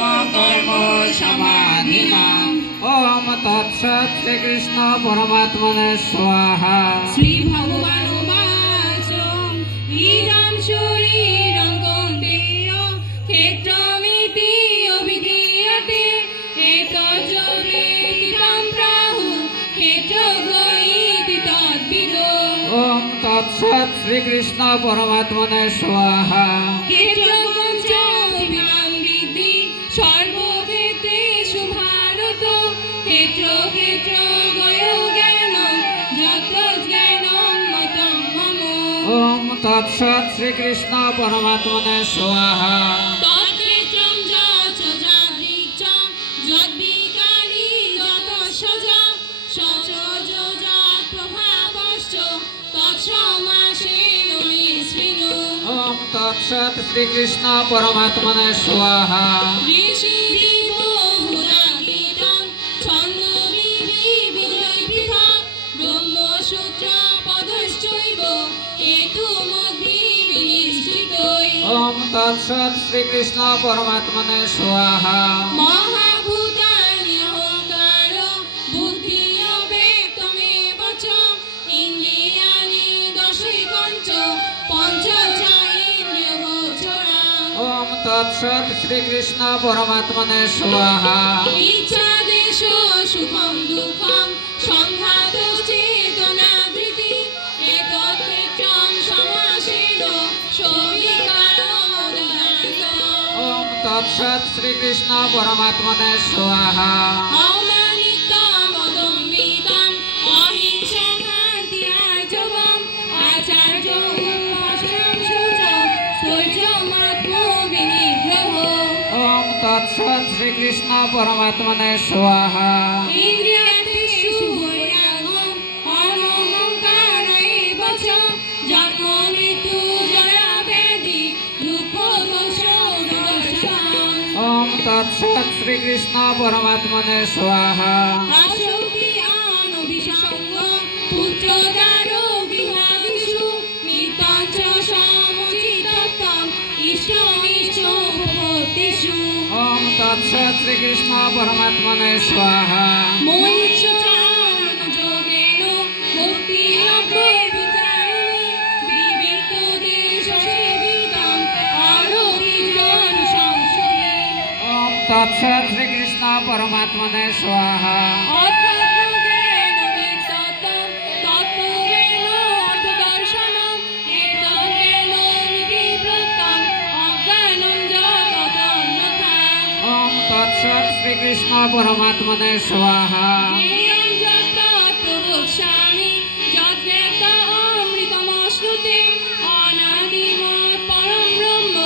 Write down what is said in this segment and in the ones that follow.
कर्म समाधिनाम्। ओम तत्सत् श्री कृष्ण परमात्मने स्वाहा। श्री भगवान उवाच इदं शरीरं कौन्तेय क्षेत्रमिति अभिधीयते एतच्च वेत्ति तं प्राहुः क्षेत्रज्ञ इति तद्विदो। ओम तत्सत् श्री कृष्ण परमात्मने स्वाहा। क्षेत्रज्ञं च विद्वान् विद्धि सर्वक्षेत्रेषु भारत क्षेत्र क्षेत्रज्ञयो ज्ञानं यत्र ज्ञानं मतं मम। ओम तत्सत् श्री कृष्ण परमात्मने स्वाहा। तत्क्षेत्रं च जादृक् च यद्विकारि यतश्च स च यत्प्रभावश्च तत्समासेन मे शृणु। ओम तत्सत् श्री कृष्ण परमात्मने स्वाहा। ऋषिदेवो हुरागीतं छन्दोभिर्विविधैः पृथक् ब्रह्मसूत्रपदश्चैव हेतुमद्भिः विनिश्चितैः। ओम तत्सत् श्री कृष्ण परमात्मने स्वाहा। महाभूतानि अहङ्कार बुद्धि अव्यक्तमेव च इन्द्रियाणि दशैकञ्च पञ्च च इन्द्रियगोचरा। ओम तत्सत् श्री कृष्ण परमात्मने स्वाहा। इच्छा देशो सुखं दुःखं संघात चेतना धृति एतत् क्षेत्रं समासेन सविकारमुदाहृतम्। ओम तत्सत् श्री कृष्ण परमात्मने स्वाहा। अमानित्वमदम्बितं अहिंसां शान्तिरार्जवम् आचार्योपासनं शौचमात्मविनिग्रहो। ओम तत्सत् श्री कृष्ण परमात्मने स्वाहा। इन्द्रियार्थेषु वैराग्यम् अनहङ्कार एव च जन्म मृत्यु जरा व्याधि दुःखदोषोदर्शनम्। ओम तत्सत् श्री कृष्ण परमात्मने स्वाहा। आसक्ति अनभिसङ्ग पुत्रदारो गृहादिषु नित्यं च समुचितत्वम् इष्टनिष्टोपपत्तिषु। ओम तत्सत् श्री कृष्ण परमात्मने स्वाहा। मोक्षचारणयोगेन मुक्तिलब्धे विचारिणे विविक्तदेशसेवितम् आरोग्यजनसंसदे। ओम तत्सत् श्री कृष्ण परमात्मने स्वाहा। अर्थज्ञेन वित्तत्वं तत्त्वज्ञेन अर्थदर्शनम् एतज्ज्ञेन विधिवृत्तम् अज्ञानं जगदन्यथा। ओम तत्सत् श्री कृष्ण परमात्मने स्वाहा। ज्ञेयं यत्तत् वक्ष्यामि यद्वेत्ता अमृतमश्नुते अनादिमत् परं ब्रह्म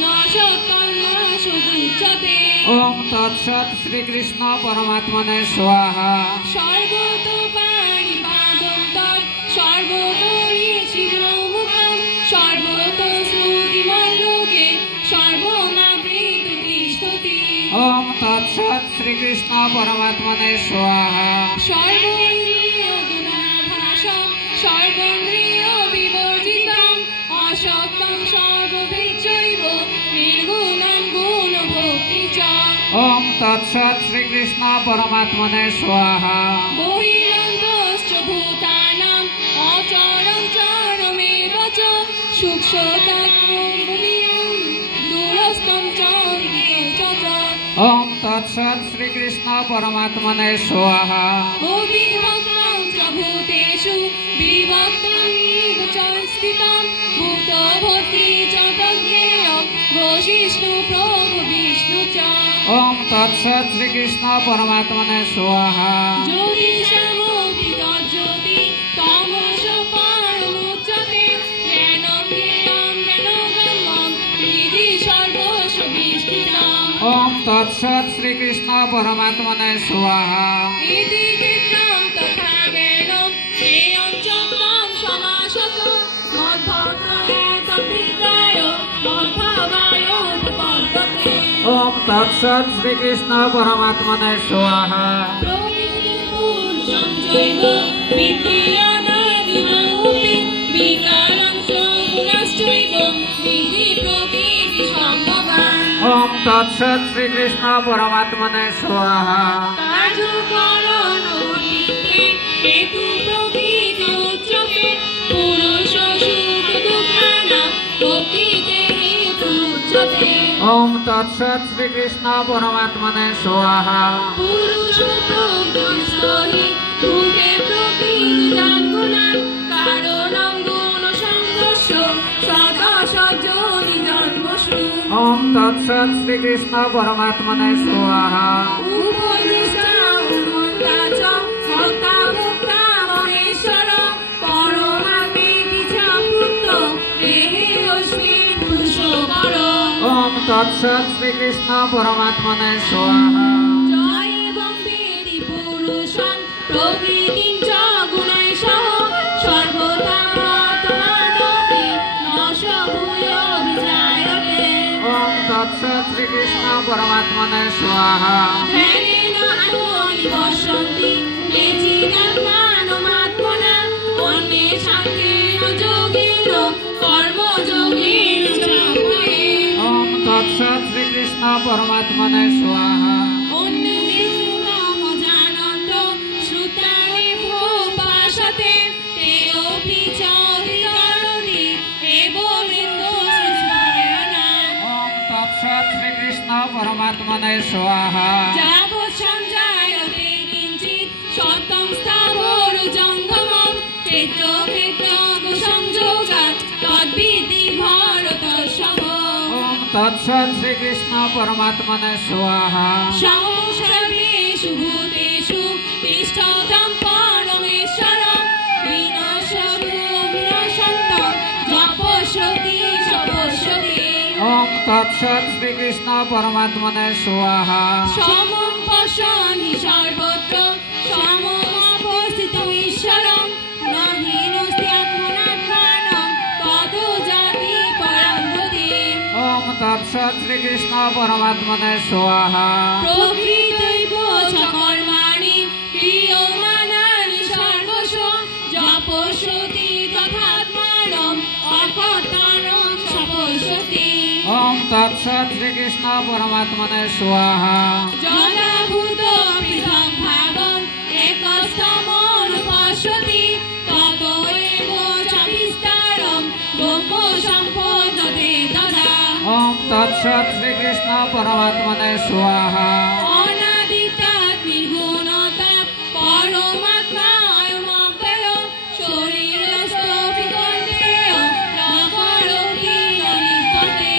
न सत्तन्न सदुच्यते। ओम तत्सत् श्री कृष्ण परमात्मने स्वाहा। सर्वतोपाणिपादं तत् सर्वतोरीशिरोमुखं सर्वतो श्रुतिमल्लोके सर्वमावृत्य तिष्ठति। ओम तत्सत् श्री कृष्ण परमात्मने स्वाहा। सर्वेन्द्रियगुणाभासं सर्वेन्द्रियविवर्जितम् असक्तं सर्वभृच्चैव निर्गुणं गुणभोक्ति च। ओम तत्सत् श्री कृष्ण परमात्मने स्वाहा। बहिरन्तश्च भूतानाम् अचरं चरमेव च सूक्ष्मतत्त्वं दूरस्थं च निकेच च। ओम तत्सत् श्री कृष्ण परमात्मने स्वाहा। अविभक्तं च भूतेषु विभक्तं इव च स्थितं भूतभर्तृ च तज्ज्ञेयं वसिष्ठो प्रभु विष्णु च। ओम तत्सत् श्री कृष्ण परमात्मने स्वाहा। ज्योतिषमपि तज्ज्योति तमस परमुच्यते ज्ञानं ज्ञेयं ज्ञानगम्यं हृदि सर्वस्य विस्थितम्। ओम तत्सत् श्री कृष्ण परमात्मने स्वाहा। इति चित्रं तथा ज्ञानं ज्ञेयं च तं समासतम् मद्भक्ताय तद्विद्याय मद्भावाय उपपद्यते। ओम तत्सत् श्री कृष्ण परमात्मने स्वाहा। प्रविष्टपुरुषं चैव विद्यानादिमरूपे विकारं च गुणश्चैव विधि प्रकृतिसम्भवान्। ओम तत्सत् श्री कृष्ण परमात्मने स्वाहा কার্যকরণ অতীতে হেতু প্রকৃত উচ্চকে পুরুষ সুখ দুঃখানা ভক্তিতে হেতু উচ্চতে ओम तत्सत् श्री कृष्ण परमात्मने स्वाहा পুরুষোত্তম দুঃস্থহি ভূতে প্রকৃত জানগুণা কারণং গুণ সংঘর্ষ সদা সজ্জনি জন্মসু ओम तत्सत् श्री कृष्ण परमात्मने स्वाहा উপদিষ্টা উন্মত্তা চ ভক্তা ভোক্তা মহেশ্বর পরমাত্মেতি চ পুত্র দেহে অস্মিন পুরুষোপর ओम तत्सत् श्री कृष्ण परमात्मने स्वाहा জয় এবং বেদি পুরুষং প্রকৃতিং চ গুণৈ সহ সর্বদা বর্তমানপি নশ ভূয় বিজায়তে ओम तत्सत् श्री कृष्ण परमात्मने स्वाहा ধ্যানেন আত্মনি পশ্যন্তি নিচিদাত্মানমাত্মনা অন্যে সাঙ্গেন যোগেন কর্মযোগেন চ পরে ओम तत्सत् श्री कृष्ण परमात्मने स्वाहा অন্যে ব্রহ্ম জানন্ত শ্রুতানে ভোপাসতে তে অপি চ বিকরণি এবমেব সৃষ্টায়না ओम तत्सत् श्री कृष्ण परमात्मने स्वाहा যাবৎ সঞ্জায়তে কিঞ্চিৎ সত্যং স্থাবর জঙ্গমং ক্ষেত্র ক্ষেত্র সংযোগাৎ তদ্বিধি ভরতর্ষভ ओम तत्सत् श्री कृष्ण परमात्मने स्वाहा सर्वेषु भूतेषु तिष्ठतं परमेश्वरं विनश्यतु विनश्यन्तं जपस्यति तपस्यति ओम तत्सत् श्री कृष्ण परमात्मने स्वाहा समं पश्यन्ति सर्वत्र सममवस्थितो ईश्वरं न हीनस्ति आत्मनात्मानं ततो जाति परां गति ओम तत्सत् श्री कृष्ण परमात्मने स्वाहा प्रकृतैव च कर्माणि क्रियमाणानि सर्वस्व जपस्यति तथात्मानम् अकर्तारं सपश्यति ओम तत्सत् श्री कृष्ण परमात्मने स्वाहा यदा भूत पृथक् भावम् एकस्तमनुपश्यति ततो एव च विस्तारं ब्रह्म सम्पद्यते तदा ओम तत्सत् श्री कृष्ण परमात्मने स्वाहा অনাদিতাৎ নির্গুণতাৎ পরমাত্মায়মব্যয় শরীরস্থ বিকল্পেয় ন করোতি ন লিপ্যতে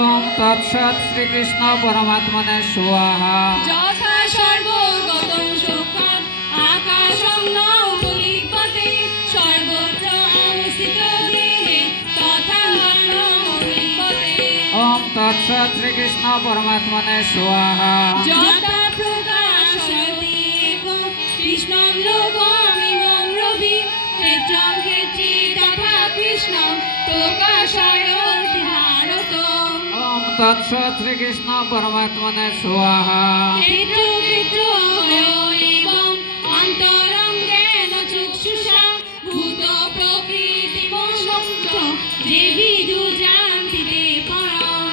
ओम तत्सत् श्री कृष्ण परमात्मने स्वाहा যথা সর্বগতং সুখাৎ আকাশং ন উপলিপ্যতে সর্বত্র অবস্থিত দেহে তথা জ্ঞানং লিপ্যতে ओम तत्सत् श्री कृष्ण परमात्मने स्वाहा যথা প্রকাশয়তি একং কৃষ্ণং লোকমিমং রবি ক্ষেত্রং ক্ষেত্রে তথা কৃষ্ণং প্রকাশয়তি ভারত ओम तत्सत् श्री कृष्ण परमात्मने स्वाहा ক্ষেত্র ক্ষেত্র এবং অন্তরঙ্গেন চক্ষুষা ভূত প্রকৃতি মহন্ত যে বিদু জানতি তে পরম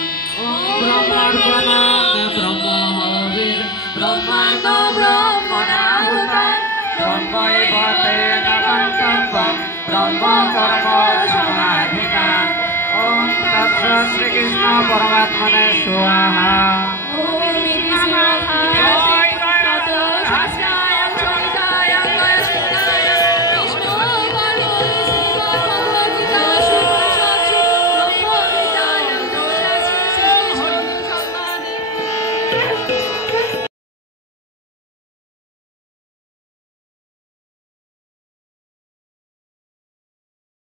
ब्रह्मणोऽपि ब्रह्महविर् ब्रह्माणो ब्रह्मणाहुतः ब्रह्मैव तेन गन्तव्यं ब्रह्म कर्म समाधिना ओम तत्सत् श्री कृष्ण परमात्मने स्वाहा